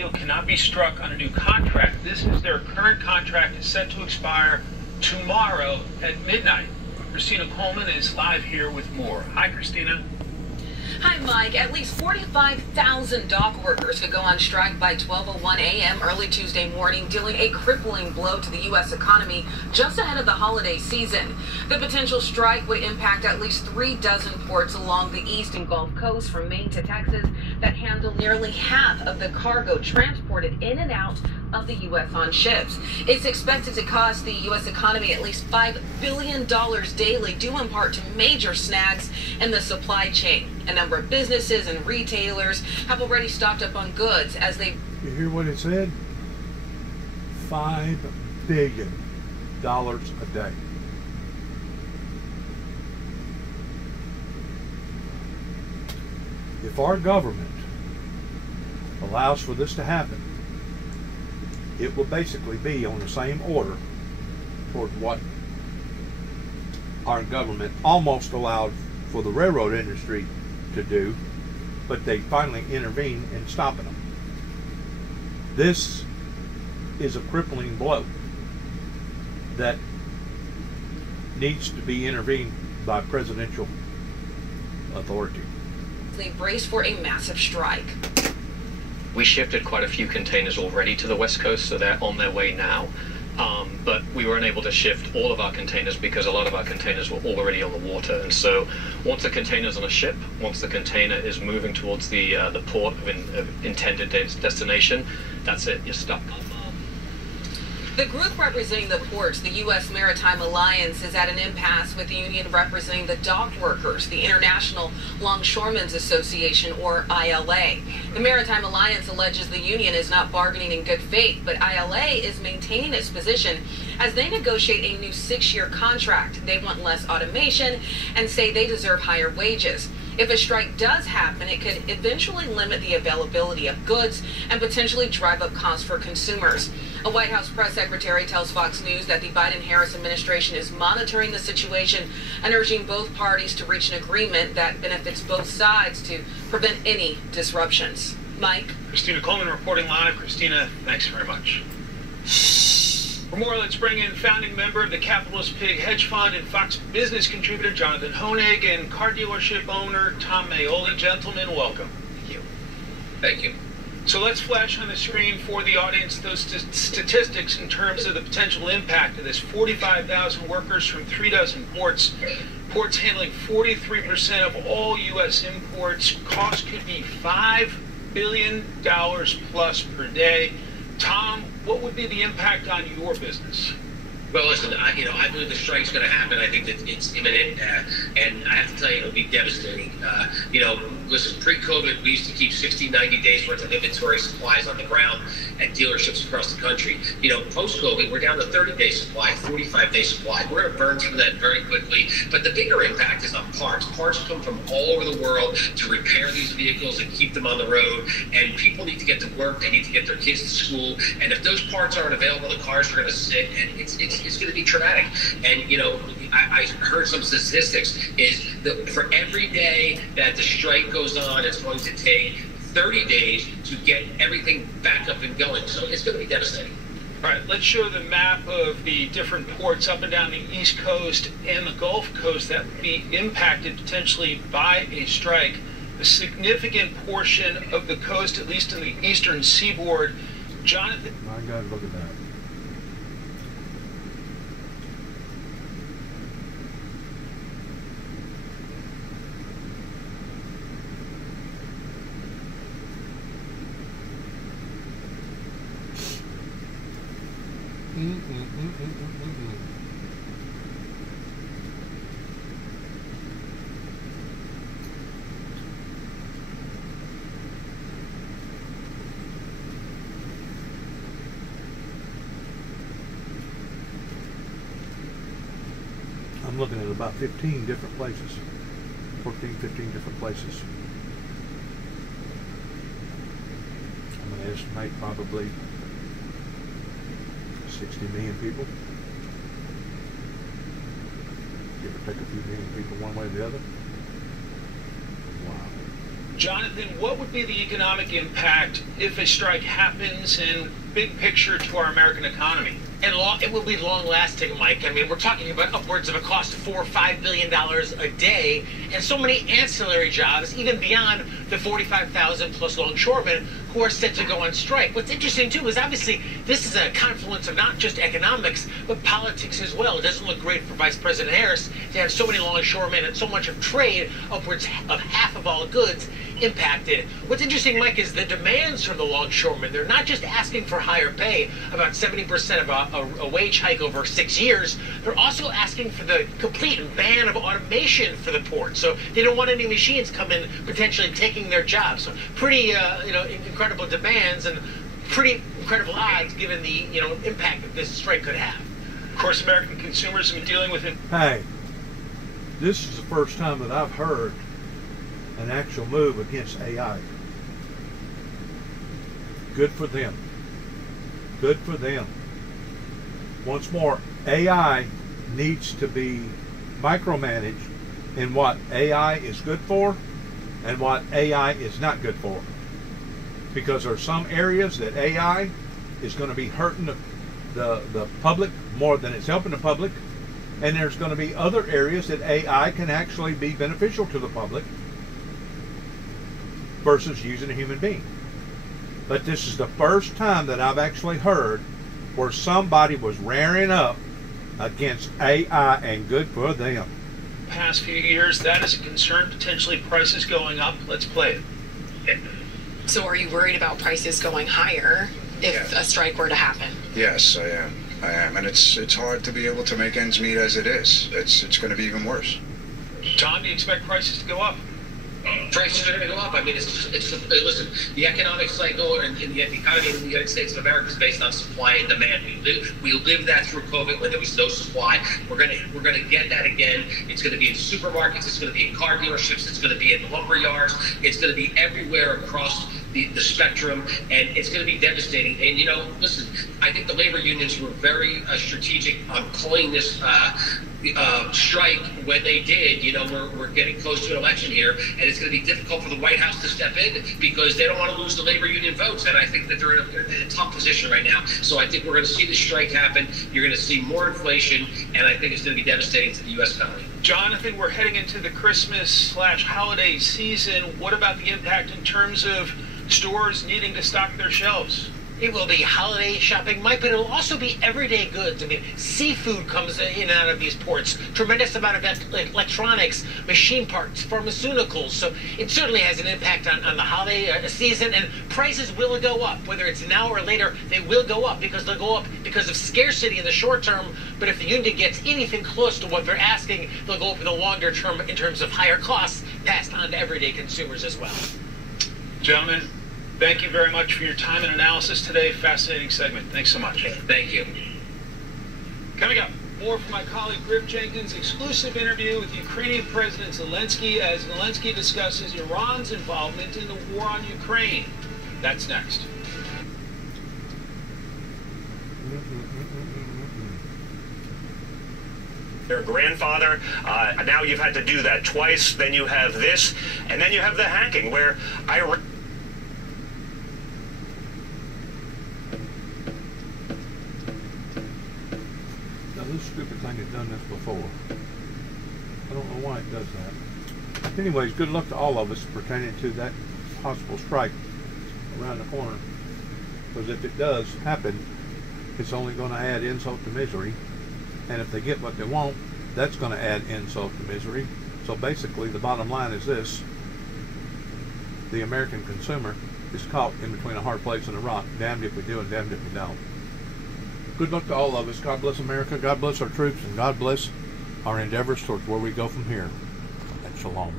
deal cannot be struck on a new contract. This is their current contract is set to expire tomorrow at midnight. Christina Coleman is live here with more. Hi, Christina. Hi, Mike. At least 45,000 dock workers could go on strike by 12:01 a.m. early Tuesday morning, dealing a crippling blow to the U.S. economy just ahead of the holiday season. The potential strike would impact at least 36 ports along the east and Gulf Coast from Maine to Texas that handle nearly half of the cargo transported in and out of the U.S. on ships. It's expected to cost the U.S. economy at least $5 billion daily, due in part to major snags in the supply chain. A number of businesses and retailers have already stocked up on goods as they... You hear what it said? $5 billion a day. If our government allows for this to happen, it will basically be on the same order toward what our government almost allowed for the railroad industry to do, but they finally intervened in stopping them. This is a crippling blow that needs to be intervened by presidential authority. They brace for a massive strike. We shifted quite a few containers already to the West Coast, so they're on their way now. But we weren't able to shift all of our containers because a lot of our containers were already on the water. And so once the container's on a ship, once the container is moving towards the port of intended destination, that's it, you're stuck. The group representing the ports, the U.S. Maritime Alliance, is at an impasse with the union representing the dock workers, the International Longshoremen's Association, or ILA. The Maritime Alliance alleges the union is not bargaining in good faith, but ILA is maintaining its position as they negotiate a new 6-year contract. They want less automation and say they deserve higher wages. If a strike does happen, it could eventually limit the availability of goods and potentially drive up costs for consumers. A White House press secretary tells Fox News that the Biden-Harris administration is monitoring the situation and urging both parties to reach an agreement that benefits both sides to prevent any disruptions. Mike? Christina Coleman reporting live. Christina, thanks very much. For more, let's bring in founding member of the Capitalist Pig Hedge Fund and Fox Business contributor Jonathan Hoenig and car dealership owner Tom Maioli. Gentlemen, welcome. Thank you. Thank you. So let's flash on the screen for the audience those statistics in terms of the potential impact of this. 45,000 workers from 36 ports. Ports handling 43% of all U.S. imports. Cost could be $5 billion plus per day. Tom, what would be the impact on your business? Well, listen, I believe the strike's going to happen. I think that it's imminent, and I have to tell you, it'll be devastating. Listen, pre-COVID, we used to keep 60, 90 days worth of inventory supplies on the ground at dealerships across the country. Post-COVID, we're down to 30-day supply, 45-day supply. We're going to burn through that very quickly. But the bigger impact is on parts. Parts come from all over the world to repair these vehicles and keep them on the road. And people need to get to work. They need to get their kids to school. And if those parts aren't available, the cars are going to sit, and it's going to be traumatic. And, I heard some statistics is that for every day that the strike goes on, it's going to take 30 days to get everything back up and going. So it's going to be devastating. All right, let's show the map of the different ports up and down the East Coast and the Gulf Coast that would be impacted potentially by a strike. A significant portion of the coast, at least in the eastern seaboard. Jonathan? My God, look at that. I'm looking at about 15 different places. 14, 15 different places. I'm going to estimate probably 60 million people. Give or take a few million people one way or the other. Wow. Jonathan, what would be the economic impact if a strike happens, and big picture to our American economy? And it will be long-lasting, Mike. I mean, we're talking about upwards of a cost of $4 or $5 billion a day, and so many ancillary jobs, even beyond the 45,000 plus longshoremen who are set to go on strike. What's interesting, too, is obviously this is a confluence of not just economics, but politics as well. It doesn't look great for Vice President Harris to have so many longshoremen and so much of trade, upwards of half of all goods, impacted. What's interesting, Mike, is the demands from the longshoremen. They're not just asking for higher pay, about 70% of a wage hike over 6 years. They're also asking for the complete ban of automation for the port. So they don't want any machines come in potentially taking their jobs. So pretty, incredible demands and pretty incredible odds given the, impact that this strike could have. Of course, American consumers have been dealing with it. Hey, this is the first time that I've heard an actual move against AI. Good for them. Good for them. Once more, AI needs to be micromanaged in what AI is good for and what AI is not good for. Because there are some areas that AI is going to be hurting the public more than it's helping the public, and there's going to be other areas that AI can actually be beneficial to the public versus using a human being. But this is the first time that I've actually heard where somebody was raring up against AI, and good for them. Past few years, that is a concern, potentially prices going up. Let's play it. So are you worried about prices going higher if a strike were to happen? Yes, I am. And it's hard to be able to make ends meet as it is. It's going to be even worse. Tom, do you expect prices to go up? Prices are going to go up. I mean, listen, the economic cycle and the economy in the United States of America is based on supply and demand. We lived that through COVID when there was no supply. We're going to get that again. It's going to be in supermarkets. It's going to be in car dealerships. It's going to be in lumber yards. It's going to be everywhere across the spectrum, and it's going to be devastating. And listen, I think the labor unions were very strategic on pulling this strike when they did. We're getting close to an election here, and it's going to be difficult for the White House to step in because they don't want to lose the labor union votes, and I think that they're in a tough position right now. So I think we're going to see the strike happen. You're going to see more inflation, and I think it's going to be devastating to the U.S. economy. Jonathan, we're heading into the Christmas/holiday season. What about the impact in terms of stores needing to stock their shelves? It will be holiday shopping, Mike, but it'll also be everyday goods. I mean, seafood comes in and out of these ports. Tremendous amount of electronics, machine parts, pharmaceuticals. So it certainly has an impact on the holiday season, and prices will go up. Whether it's now or later, they will go up because they'll go up because of scarcity in the short term. But if the union gets anything close to what they're asking, they'll go up in the longer term in terms of higher costs passed on to everyday consumers as well. Gentlemen, thank you very much for your time and analysis today. Fascinating segment. Thanks so much. Thank you. Coming up, more from my colleague Griff Jenkins' exclusive interview with Ukrainian President Zelensky as Zelensky discusses Iran's involvement in the war on Ukraine. That's next. Their grandfather, now you've had to do that twice, then you have this, and then you have the hacking where Now this stupid thing has done this before. I don't know why it does that. Anyways, good luck to all of us pertaining to that possible strike around the corner. Because if it does happen, it's only going to add insult to misery. And if they get what they want, that's going to add insult to misery. So basically, the bottom line is this. The American consumer is caught in between a hard place and a rock. Damned if we do and damned if we don't. Good luck to all of us. God bless America. God bless our troops. And God bless our endeavors towards where we go from here. And shalom.